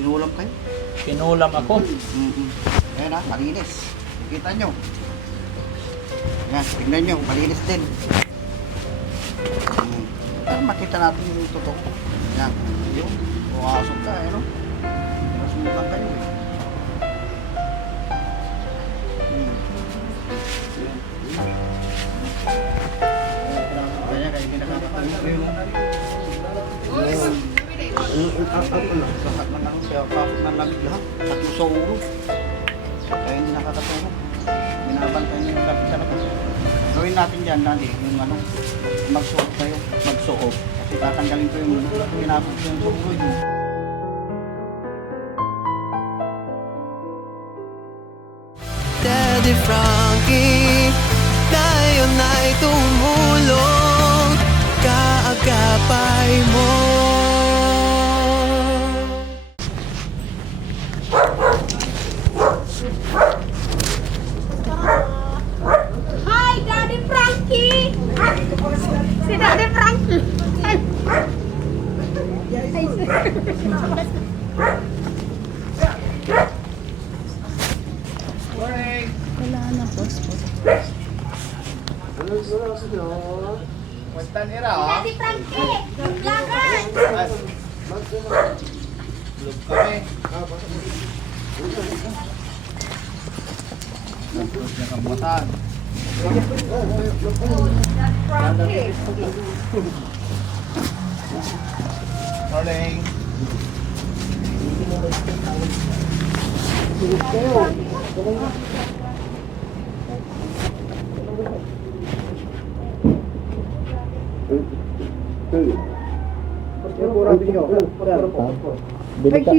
Pinulam kayo. Pinulam ako. Ayan ha, malinis. Kita nyo. Ayan, tignan nyo, malinis din. Para makita natin yung totoo. Ayan, yung pumasok ka, ayan o. Pinasukan kayo eh. Kaya kayo hindi nakakatawa kayo. Lahat ng ano, kaya kapag ng lamig lahat. Tatlo sa ulo. Kaya hindi nakakatawa. Binabantay niyo yung lamig talaga. Gawin natin dyan, Dani, yung ano, magsuot kayo. Magsuot. Kasi tatanggalin ko yung pinapot ko yung sa ulo nyo. Daddy Frankie, ngayon ay tumulong, kaagapay mo. Hi, Daddy Frankie! Si Daddy Frankie! Wala na, boss. Kwentan nila, ha? Daddy Frankie! Vlogger! Love kami. Tapos niya kamutan. Frankie! Morning. Bili ka.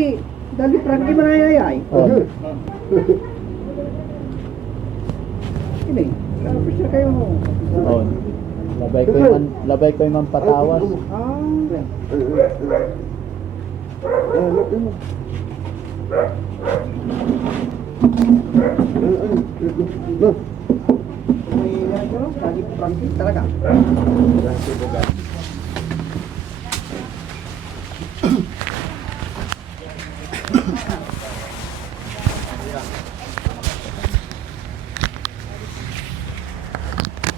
Dali Frankie manayayay. Oh. Ini, picture kayo mo. Oh. Labay ko yung patawas. Dali Frankie talaga.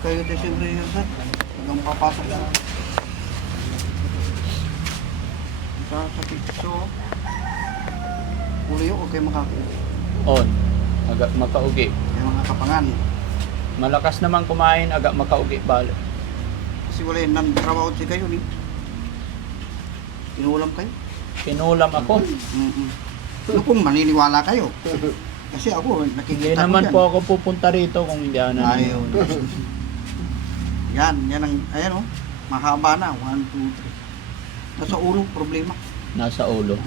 Kayo din siyempre yun, sir. Hanggang papasok na. Sa picture. Ulo yun, okay makakuha. On. Agak makaugi. May mga kapangan. Malakas naman kumain, agak makaugi balik. Kasi wala yun, trabaho si kayo ni. Pinulam kayo. Pinulam ako. Ano kung maniniwala kayo? Kasi ako, Hindi nakikita ko naman yan. po ako pupunta rito kung hindi ako naniniwala. Ayun. Yan ang, ayan o. Mahaba na. 1, 2, 3. Nasa ulo, problema. Nasa ulo.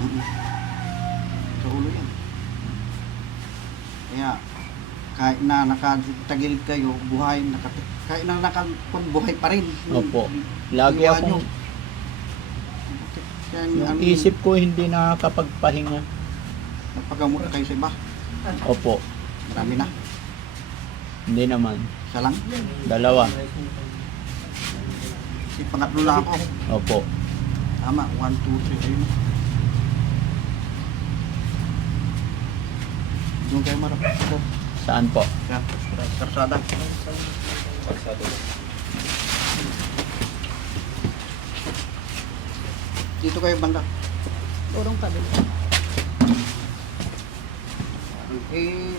Sa ulo yan. Kaya, kahit na nakatagilid kayo, buhay, kahit na nakapagbuhay pa rin. Opo. Lagi Iwan akong, nyo. Kaya, yung isip ko hindi nakakapagpahinga. Nagpagamot kayo sa iba. Opo. Marami na. Hindi naman. Isa lang. Dalawa. Si pangatlo lang ako. Opo. Tama, 1, 2, 3 kayo na. Doon kayo marap. Saan po? Yan, karsada. Dito kayo banda. Urong kabila.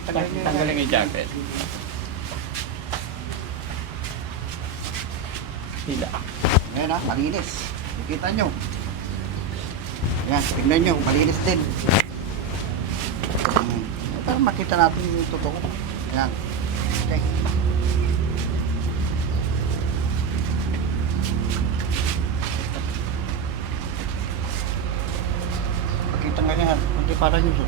Tanggalin yung jacket. Sila. Ayan ha, malinis. Kita nyo. Ayan, tignan nyo, malinis din. Para makita natin yung totoo. Ayan. Okay. Pakita nga niya, hindi para nyo.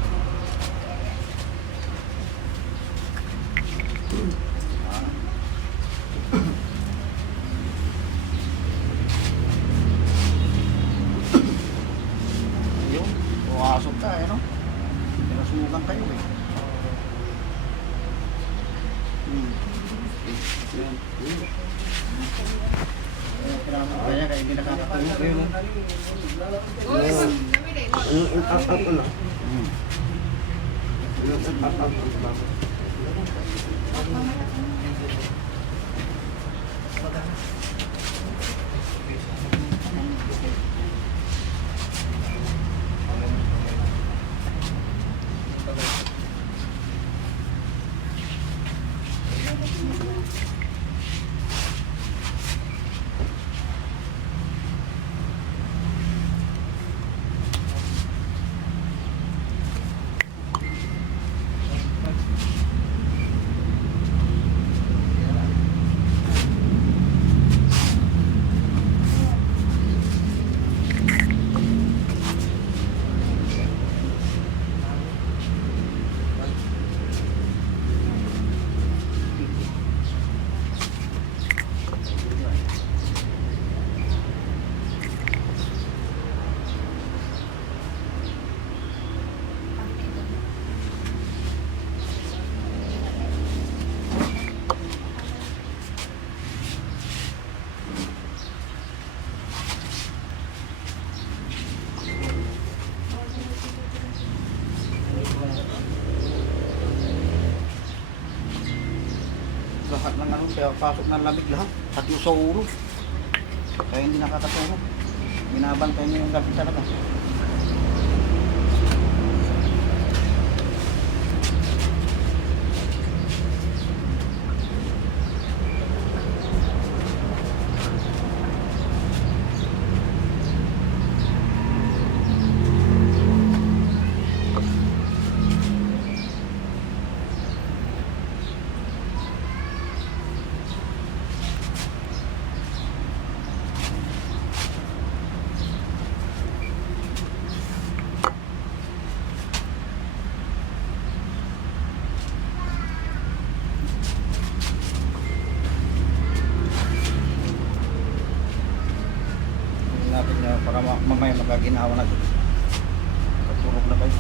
Yun, pumasok ka eh, no? Pinasukan kayo eh. Yan. Kaya hindi nakakatawa kayo, no? Lahat ng ano, kaya pasok ng lamig lahat. At yung sa ulo. Kaya hindi nakakatulog. Binabantay niyo yung gabi talaga. Natin niya para mamaya magaginawa natin. Patulog na kayo.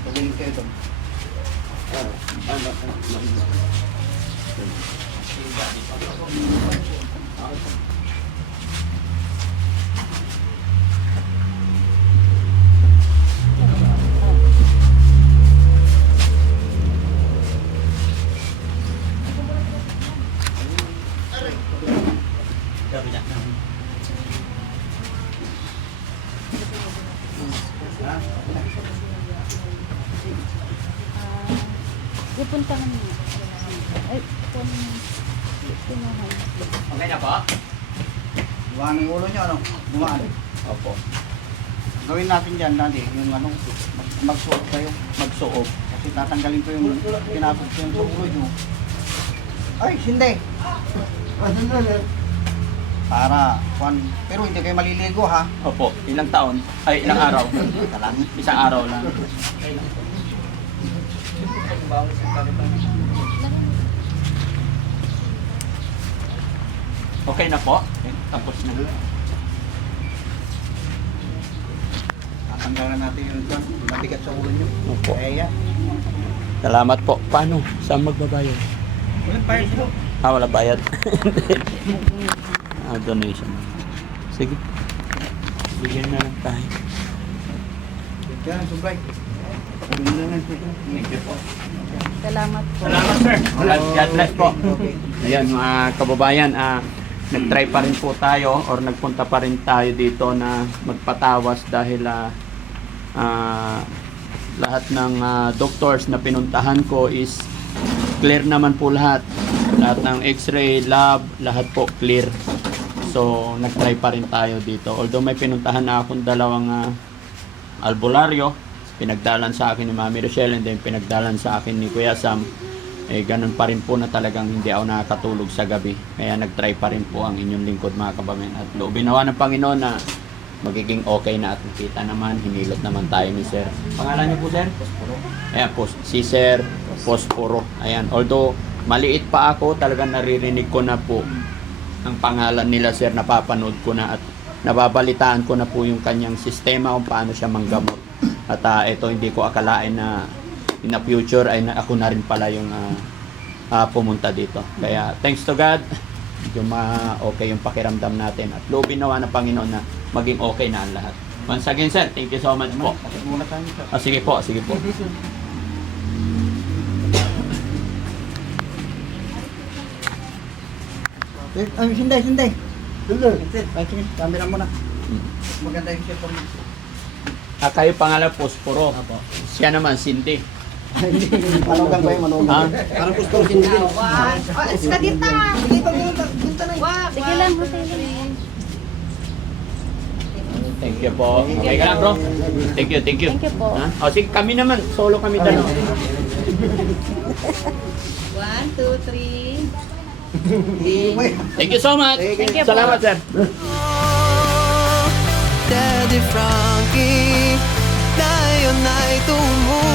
Pagaling kayo ito. Pupunta ka na. Ay, pinuhay. Okay na po? Buwan yung ulo nyo, ano? Buwan. Opo. Gawin natin dyan, Daddy, yung ano, magsuot kayo. Magsuob. Kasi tatanggalin ko yung pinapot ko yung sa ulo nyo. Ay, hindi. Para, pero hindi kayo maliligo ha. Opo. Ilang taon? Ay, ilang araw? Isang araw lang. Okay na po? Tapos na. Tatanggalan natin yung mabigat sa ulo nyo. Opo. Kaya yan. Salamat po. Paano? Saan magbabayad? Walang bayad sila. Wala bayad. Donation. Sige. Bigyan na lang tayo. Yan, sublay. Thank you po. Salamat po. Salamat, sir. God bless po. Okay. Ayan, mga kababayan, nag-try pa rin po tayo or nagpunta pa rin tayo dito na magpatawas dahil lahat ng doctors na pinuntahan ko is clear naman po lahat. Lahat ng x-ray, lab, lahat po clear. So, nag-try pa rin tayo dito. Although may pinuntahan na akong dalawang albularyo, pinagdalan sa akin ni Mami Rochelle and then pinagdalan sa akin ni Kuya Sam, ganun pa rin po na talagang hindi ako nakakatulog sa gabi. Kaya nag-try pa rin po ang inyong lingkod mga kababayan. At loobin nawa ng Panginoon na magiging okay na at nakita naman, hinilot naman tayo ni Sir. Pangalan niyo po, Sir? Posporo. Ayan po, si Sir Posporo. Ayan, although maliit pa ako, talagang naririnig ko na po ang pangalan nila, Sir, napapanood ko na at nababalitaan ko na po yung kanyang sistema kung paano siya manggamot. At ito, hindi ko akalain na in the future ay ako na rin pala yung pumunta dito. Kaya thanks to God, medyo okay yung pakiramdam natin at loobin nawa ng Panginoon na maging okay na ang lahat. Once again, sir, thank you so much po. Bakit muna tayo nito? Sige po, sige po. Ay, hindi. Ay, sige, camera mo na. Maganda yung cellphone mo. Kayo pangalan Posporo. Siya naman Cindy. Manugang ba yung manugang? Parang gusto ko hindi. Sige lang, hotel. Thank you po. Okay ka lang, bro? Thank you. Thank you po. O sige, kami naman. Solo kami dalawa. 1, 2, 3. Thank you so much. Thank you po. Salamat, sir. Daddy Frankie, tayo na'y tumulong.